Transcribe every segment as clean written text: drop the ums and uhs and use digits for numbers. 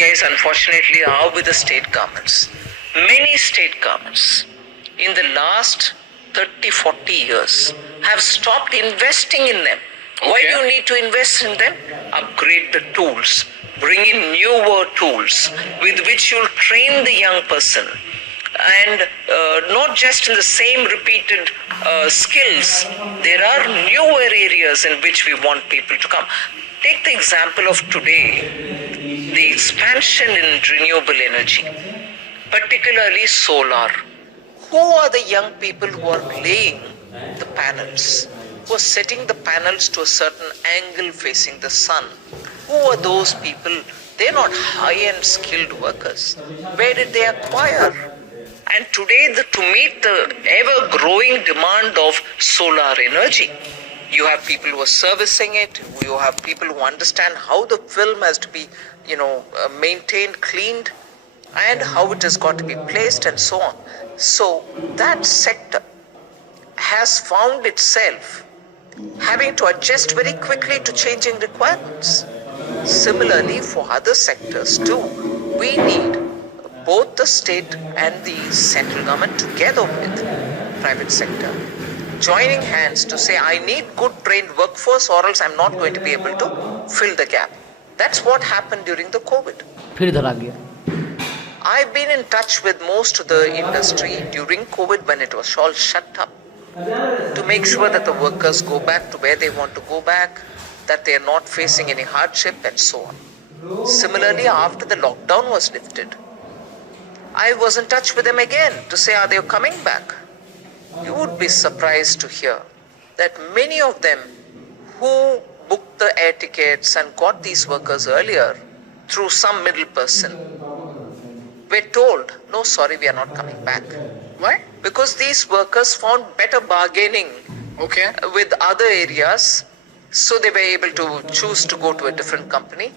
KPIs, unfortunately, are with the state governments. Many state governments in the last 30, 40 years have stopped investing in them. Why do you need to invest in them? Upgrade the tools. Bring in newer tools with which you'll train the young person. And not just in the same repeated skills. There are newer areas in which we want people to come. Take the example of today, the expansion in renewable energy, particularly solar. Who are the young people who are laying the panels, who are setting the panels to a certain angle facing the sun? Who are those people? They're not high-end skilled workers. Where did they acquire? And today, to meet the ever-growing demand of solar energy, you have people who are servicing it, you have people who understand how the film has to be, maintained, cleaned, and how it has got to be placed and so on. So that sector has found itself having to adjust very quickly to changing requirements. Similarly, for other sectors too, we need both the state and the central government together with private sector, joining hands to say, I need good trained workforce or else I'm not going to be able to fill the gap. That's what happened during the COVID. I've been in touch with most of the industry during COVID when it was all shut up to make sure that the workers go back to where they want to go back, that they are not facing any hardship and so on. Similarly, after the lockdown was lifted, I was in touch with them again to say, are they coming back? You would be surprised to hear that many of them who booked the air tickets and got these workers earlier through some middle person were told, no, sorry, we are not coming back. Why? Because these workers found better bargaining with other areas, so they were able to choose to go to a different company.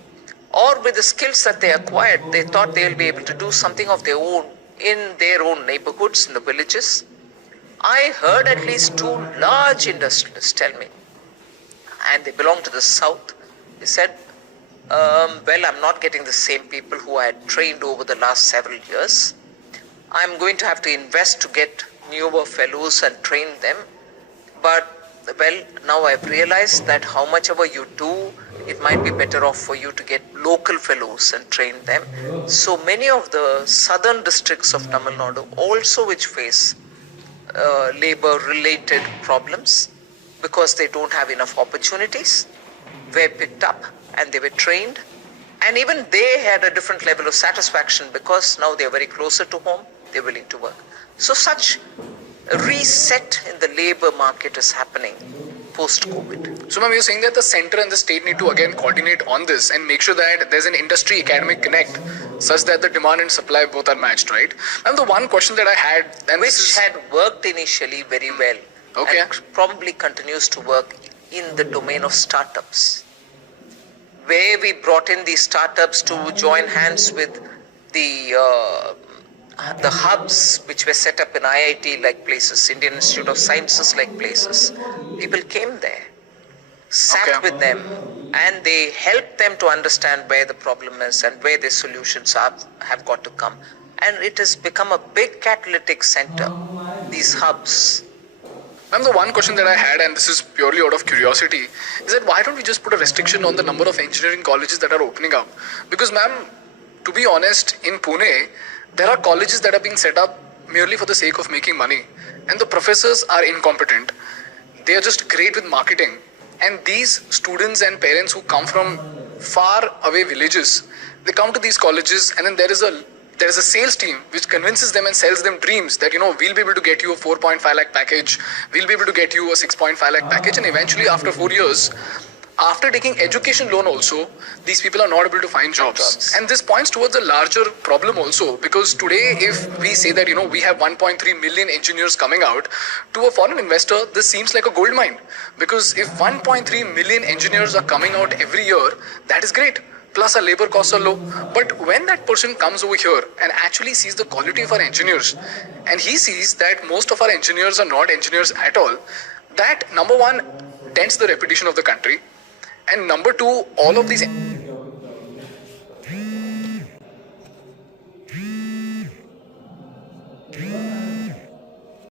Or with the skills that they acquired, they thought they'll be able to do something of their own in their own neighborhoods, in the villages. I heard at least 2 large industrialists tell me, and they belong to the south. They said, well, I'm not getting the same people who I had trained over the last several years. I'm going to have to invest to get newer fellows and train them. But, well, now I've realized that how much ever you do, it might be better off for you to get local fellows and train them. So many of the southern districts of Tamil Nadu also which face labor-related problems because they don't have enough opportunities, were picked up and they were trained. And even they had a different level of satisfaction because now they are very closer to home, they're willing to work. So such a reset in the labor market is happening post-COVID. So, ma'am, you're saying that the center and the state need to again coordinate on this and make sure that there's an industry-academic connect such that the demand and supply both are matched, right? And the one question that I had... Which had worked initially very well and probably continues to work in the domain of startups, where we brought in these startups to join hands with the hubs which were set up in IIT-like places, Indian Institute of Sciences-like places. People came there, sat with them, and they helped them to understand where the problem is and where the solutions have got to come. And it has become a big catalytic center, these hubs. Ma'am, the one question that I had, and this is purely out of curiosity, is that why don't we just put a restriction on the number of engineering colleges that are opening up? Because, ma'am, to be honest, in Pune, there are colleges that are being set up merely for the sake of making money. And the professors are incompetent. They are just great with marketing. And these students and parents who come from far away villages, they come to these colleges and then there is a sales team which convinces them and sells them dreams that, we'll be able to get you a 4.5 lakh package, we'll be able to get you a 6.5 lakh package, and eventually after 4 years, after taking education loan also, these people are not able to find jobs. And this points towards a larger problem also, because today if we say that, we have 1.3 million engineers coming out, to a foreign investor, this seems like a gold mine. Because if 1.3 million engineers are coming out every year, that is great. Plus our labor costs are low. But when that person comes over here and actually sees the quality of our engineers, and he sees that most of our engineers are not engineers at all, that number one dents the reputation of the country. And number two, all of these